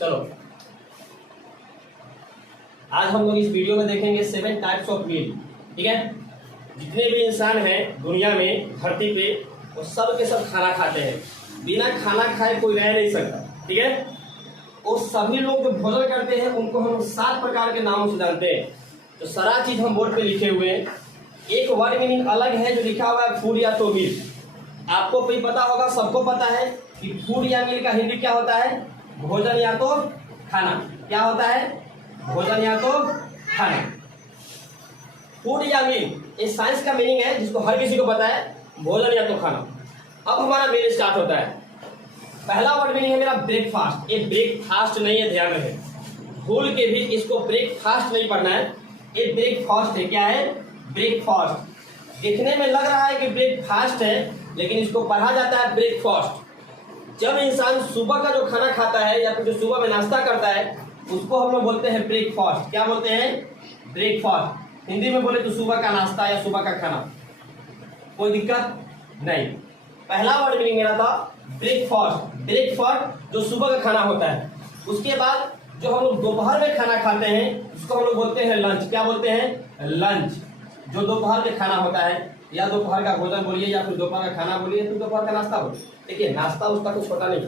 चलो आज हम लोग इस वीडियो में देखेंगे 7 टाइप्स ऑफ मील। ठीक है, जितने भी इंसान हैं दुनिया में धरती पे वो सब के सब खाना खाते हैं। बिना खाना खाए कोई रह नहीं सकता। ठीक है, वो सभी लोग जो भोजन करते हैं उनको हम 7 प्रकार के नामों से जानते हैं। तो सारा चीज हम बोर्ड पे लिखे हुए हैं। एक वर्ड मीनिंग अलग है जो लिखा हुआ है फूड या तो मील। आपको भी पता होगा, सबको पता है कि फूड या मील का हिंदी क्या होता है? भोजन या तो खाना। क्या होता है? भोजन या तो खाना। फूड या मील ये साइंस का मीनिंग है जिसको हर किसी को पता है, भोजन या तो खाना। अब हमारा मील स्टार्ट होता है। पहला वर्ड मीनिंग है मेरा ब्रेकफास्ट। ये ब्रेकफास्ट नहीं है, ध्यान रहे, भूल के भी इसको ब्रेकफास्ट नहीं पढ़ना है। ये ब्रेकफास्ट है। क्या है? ब्रेकफास्ट। दिखने में लग रहा है कि ब्रेकफास्ट है लेकिन इसको पढ़ा जाता है ब्रेकफास्ट। जब इंसान सुबह का जो खाना खाता है या फिर जो सुबह में नाश्ता करता है उसको हम लोग बोलते हैं ब्रेकफास्ट। क्या बोलते हैं? ब्रेकफास्ट। हिंदी में बोले तो सुबह का नाश्ता या सुबह का खाना, कोई दिक्कत नहीं। पहला वर्ड मीनिंग मेरा था ब्रेकफास्ट। ब्रेकफास्ट जो सुबह का खाना होता है। उसके बाद जो हम लोग दोपहर में खाना खाते हैं उसको हम लोग बोलते हैं लंच। क्या बोलते हैं? लंच। जो दोपहर में खाना होता है, या दोपहर का भोजन बोलिए या फिर दोपहर का खाना बोलिए, फिर दोपहर का नाश्ता बोलिए। देखिए नाश्ता उसका कुछ छोटा नहीं।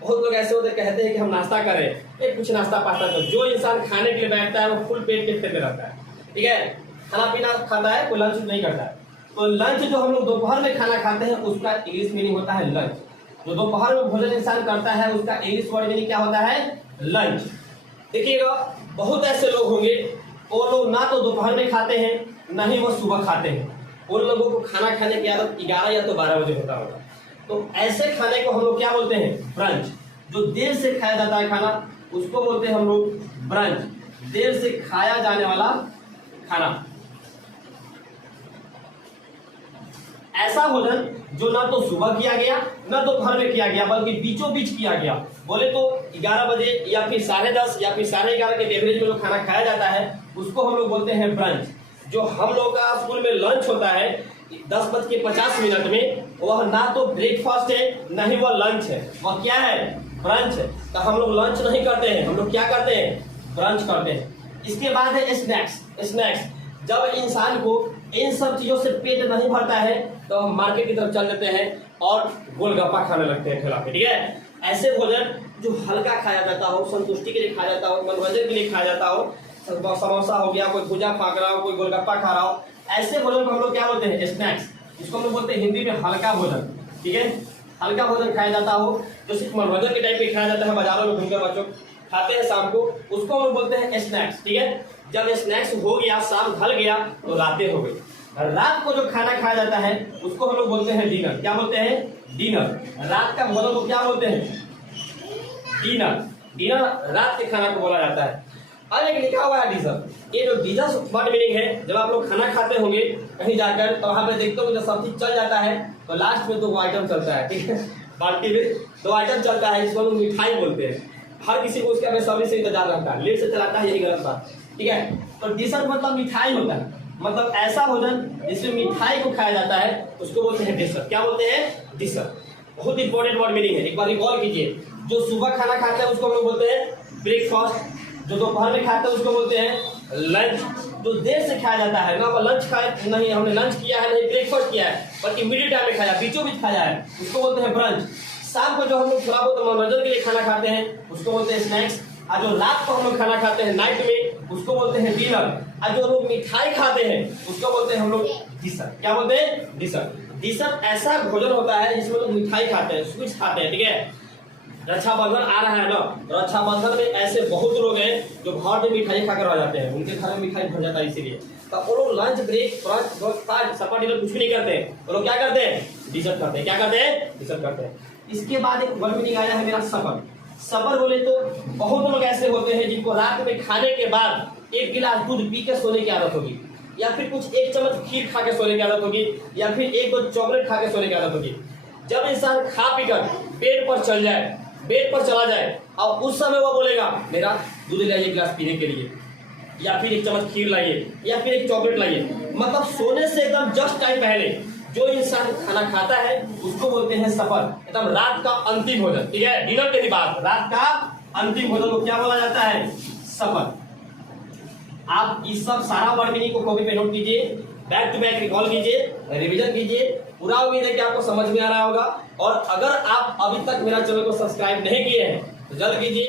बहुत लोग ऐसे होते कहते हैं कि हम नाश्ता कर रहे हैं, कुछ नाश्ता पास्ता कर। जो इंसान खाने के लिए बैठता है वो फुल पेट के खेते रहता है। ठीक है, खाना पीना खाता है, कोई लंच नहीं करता है। तो लंच जो हम लोग दोपहर में खाना खाते हैं उसका इंग्लिश मीनिंग होता है लंच। जो दोपहर में भोजन इंसान करता है उसका इंग्लिश वर्ड मीनिंग क्या होता है? लंच। देखिएगा बहुत ऐसे लोग होंगे वो लोग ना तो दोपहर में खाते हैं ना ही वो सुबह खाते हैं। उन लोगों को खाना खाने की आदत 11 या तो 12 बजे होता होगा। तो ऐसे खाने को हम लोग क्या बोलते हैं? ब्रंच। जो देर से खाया जाता है खाना उसको बोलते हैं हम लोग ब्रंच। देर से खाया जाने वाला खाना। ऐसा भोजन जो ना तो सुबह किया गया ना दोपहर में किया गया बल्कि बीचों बीच किया गया। बोले तो 11 बजे या फिर 10:30 या फिर 11:30 के एवरेज में जो खाना खाया जाता है उसको हम लोग बोलते हैं ब्रंच। जो हम लोग का स्कूल में लंच होता है 10:50 में, वह ना तो ब्रेकफास्ट है ना ही वह लंच है, वह क्या है? ब्रंच है। तो हम लोग लंच नहीं करते हैं, हम लोग क्या करते हैं? ब्रंच करते हैं। इसके बाद है स्नैक्स। स्नैक्स जब इंसान को इन सब चीजों से पेट नहीं भरता है तो हम मार्केट की तरफ चल देते हैं और गोलगप्पा खाने लगते हैं ठेला पे। ठीक है, ऐसे भोजन जो हल्का खाया जाता हो, संतुष्टि के लिए खाया जाता हो, मनोरंजन के लिए खाया जाता हो, समोसा हो गया, कोई भुजा फाक रहा हो, कोई गोलगप्पा खा रहा हो, ऐसे भोजन को हम लोग क्या बोलते हैं? स्नैक्स। इसको हम लोग बोलते हैं हिंदी में हल्का भोजन। ठीक है, हल्का भोजन खाया जाता हो जो सिर्फ मनोरंजन के टाइप पे खाया जाता है, बाजारों में घूमकर बच्चों खाते हैं शाम को, उसको हम लोग बोलते हैं स्नैक्स। ठीक है, जब स्नैक्स हो गया, शाम ढल गया तो रातें हो गई। रात को जो खाना खाया जाता है उसको हम लोग बोलते हैं डिनर। क्या बोलते हैं? डिनर। रात का भोजन को क्या बोलते हैं? डिनर। डिनर रात के खाना को बोला जाता है। और एक लिखा हुआ है डिजर्ट। ये जो डिजर्ट वर्ड मीनिंग है, जब आप लोग खाना खाते होंगे कहीं जाकर तो वहां पे देखते हो जब सब चीज चल जाता है तो लास्ट में 2 आइटम चलता है। ठीक है, बाल्टी में 2 आइटम चलता है जिसको लोग मिठाई बोलते हैं। हर किसी को उसका बेसब्री से इंतजार रहता है, लेट से चलाता है, यही गलत बात। ठीक है, तो डिजर्ट मतलब मिठाई होता है, मतलब ऐसा भोजन जिसमें मिठाई को खाया जाता है उसको बोलते हैं डिजर्ट। क्या बोलते हैं? डिजर्ट। बहुत इंपॉर्टेंट वर्ड मीनिंग है, एक बार रिकॉल कीजिए। जो सुबह खाना खाते हैं उसको हम लोग बोलते हैं ब्रेकफास्ट। जो दोपहर में खाते हैं उसको बोलते हैं लंच। जो देर से खाया जाता है ना वो लंच खाए नहीं, हमने लंच किया है नहीं ब्रेकफास्ट किया है बल्कि मिडिल टाइम में खाया, बीचों बीच खाया है, उसको बोलते हैं ब्रंच। शाम को जो हम लोग थोड़ा बहुत मनोरंजन के लिए खाना खाते हैं उसको बोलते हैं स्नैक्स। और जो रात को हम लोग खाना खाते हैं नाइट में उसको बोलते हैं डिनर। और जो लोग मिठाई खाते हैं उसको बोलते हैं हम लोग डिसर्ट। क्या बोलते हैं? डिसर्ट। डिसर्ट ऐसा भोजन होता है जिसमें लोग मिठाई खाते हैं, स्वीट्स खाते हैं। ठीक है, रक्षाबंधन आ रहा है ना, रक्षाबंधन में ऐसे बहुत लोग हैं जो घर में मिठाई खाकर आ जाते हैं, उनके घर में मिठाई भर जाता है, इसीलिए तो वो लोग लंच ब्रेक ब्रेकफास्ट सपर डिनर कुछ भी नहीं करते हैं, वो लोग क्या करते हैं? डिसर्ट करते हैं। क्या करते हैं? डिसर्ट करते हैं। इसके बाद एक वर्ड मीनिंग आया है मेरा सपर। सपर बोले तो बहुत लोग ऐसे होते हैं जिनको रात में खाने के बाद 1 गिलास दूध पी के सोने की आदत होगी, या फिर कुछ 1 चम्मच खीर खा के सोने की आदत होगी, या फिर 1-2 चॉकलेट खा के सोने की आदत होगी। जब इंसान खा पीकर बेड पर चल जाए, बेड पर चला जाए और उस समय वो बोलेगा मेरा दूध लाइए 1 गिलास पीने के लिए, या फिर 1 चम्मच खीर लाइए, या फिर 1 चॉकलेट लाइए, मतलब सोने से एकदम जस्ट टाइम पहले जो इंसान खाना खाता है उसको बोलते हैं सफर, एकदम रात का अंतिम भोजन। ठीक है, डिनर के बाद रात का अंतिम भोजन को क्या बोला जाता है? सफर। आप इस सब सारा वर्ड मीनिंग को कॉपी पे नोट कीजिए, बैक टू बैक रिकॉल कीजिए, रिवीजन कीजिए। पूरा उम्मीद है कि आपको समझ में आ रहा होगा। और अगर आप अभी तक मेरा चैनल को सब्सक्राइब नहीं किए हैं तो जल्द कीजिए।